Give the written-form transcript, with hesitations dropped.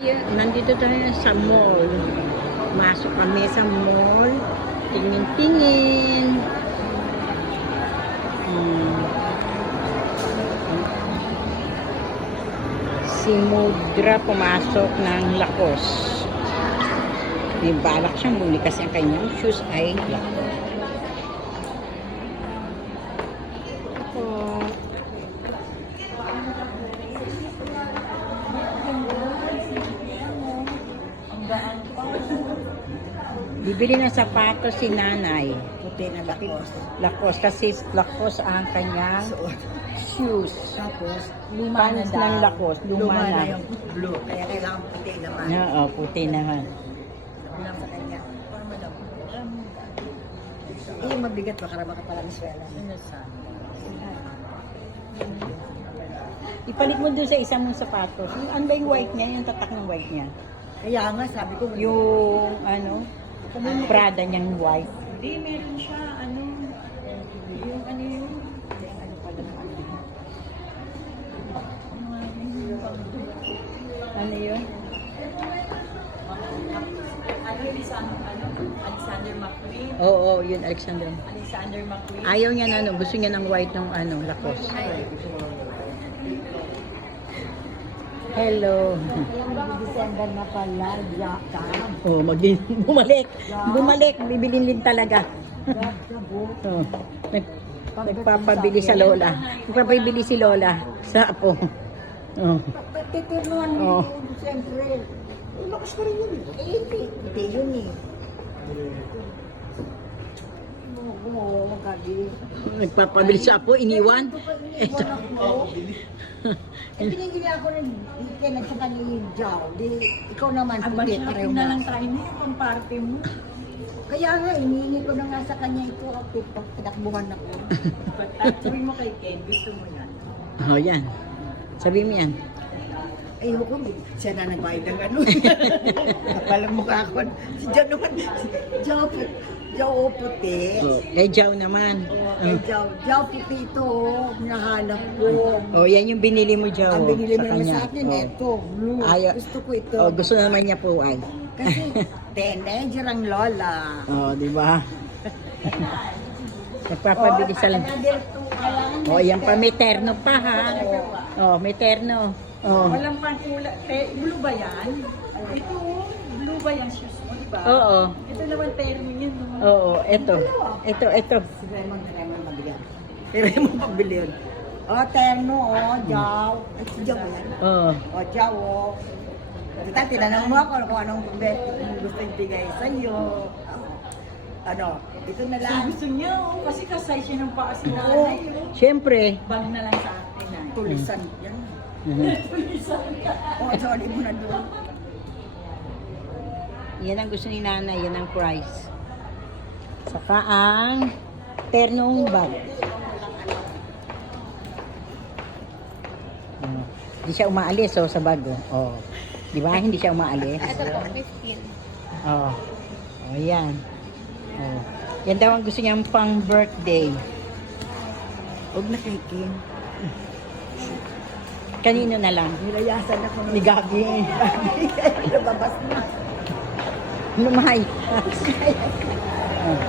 Nandito tayo sa mall. Masok kami sa mall. Tingin-tingin. Si Mudra pumasok ng Lakos. Di balak siyang bumili kasi ang kanyang shoes ay Lakos. Bibili ng sapatos si nanay. Puti na Lakos. Lakos kasi Lakos ang kanyang shoes. Tapos, luma na Pants daw. ng Lakos. Luma na. yung blue. Kaya kailangan puti naman. Oo, puti naman. Lang sa kanya. Para madam. Eh, mabigat ba? Karama ka pala ng swela. Ipalit mo dun sa isang mong sapatos. Yung ano ba yung white niya? Yung tatak ng white niya? Kaya nga, sabi ko, Yung Prada niyang white. Hindi, meron siya, yung Ano yun? Alexander McQueen. Oo, yun Alexander. Alexander McQueen. Ayaw niya na gusto niya ng white ng Lakos. Hello. December na pala, yaka. Oh, bumalik. Bumalik, bibilin din talaga. Oh, nagpapabili sa Lola. Nagpapabili si Lola sa apo. Oh. Titirnuan Oh. mo, siyempre. Lakas pa rin yun eh. Hindi yun eh. Magkabili. Nagpapabili sa apo, iniwan. Ito. Eh, pinigili ako rin, nagsakan ni Jow. Di, ikaw naman, Aba, puti, siya, pareho na na. lang tayo na yung party mo. Kaya nga, iniingi ko na nga sa kanya ito, pag pinakbuhan ako. At sabihin mo kay Ken, gusto mo yan. Oh, yan. Sabi mo yan. Ay, hukom, siya na nagbayad ng ano. Kapal ang mukha ko. Si Jow naman, Jow puti. Oh, kay Jow naman. Eh, Jow puti ito, nahanap ko. Oh, yan yung binili mo, Jow. Ang binili mo naman kanya. sa akin, Oh. ito, blue. Ayaw. Gusto ko ito. Oh, gusto naman niya po ay. Kasi, teenager ang lola. Oh, di ba? Nagpapabili sa Oh, yan pa may terno pa ha. Oh, may terno. Oh. Walang pangkula. Blue ba yan? Ito, blue ba yung shoes mo, di ba? Oo. Ito naman termo yun. No? Oo, ito. Ito. Si Raymond mabigyan. Si Raymond pabili yun. Oh, terno, Jow. Ay, si Jow ba yan? Oo. Oh, Jow, Kita, tinanong mo ako kung anong gusto ibigay sa iyo. Ano, ito na So, lang. gusto niya, kasi kasay siya ng paa si Oo. nanay. Siyempre. Bag na lang sa atin ay. Tulisan yan. Oh, sorry mo na doon. Yan ang gusto ni nanay, yan ang price. Saka ang ternong bag. Hindi siya umaalis sa bag. Oh. Di ba? Hindi siya umaalis. Ito po, 15. Oh. Oh, yan. Oh. Yan daw ang gusto niyang pang birthday. Huwag na kay Kim. Kanino na lang? Nilayasan ako Ni Gabi. Nababas na. Lumay. Oh.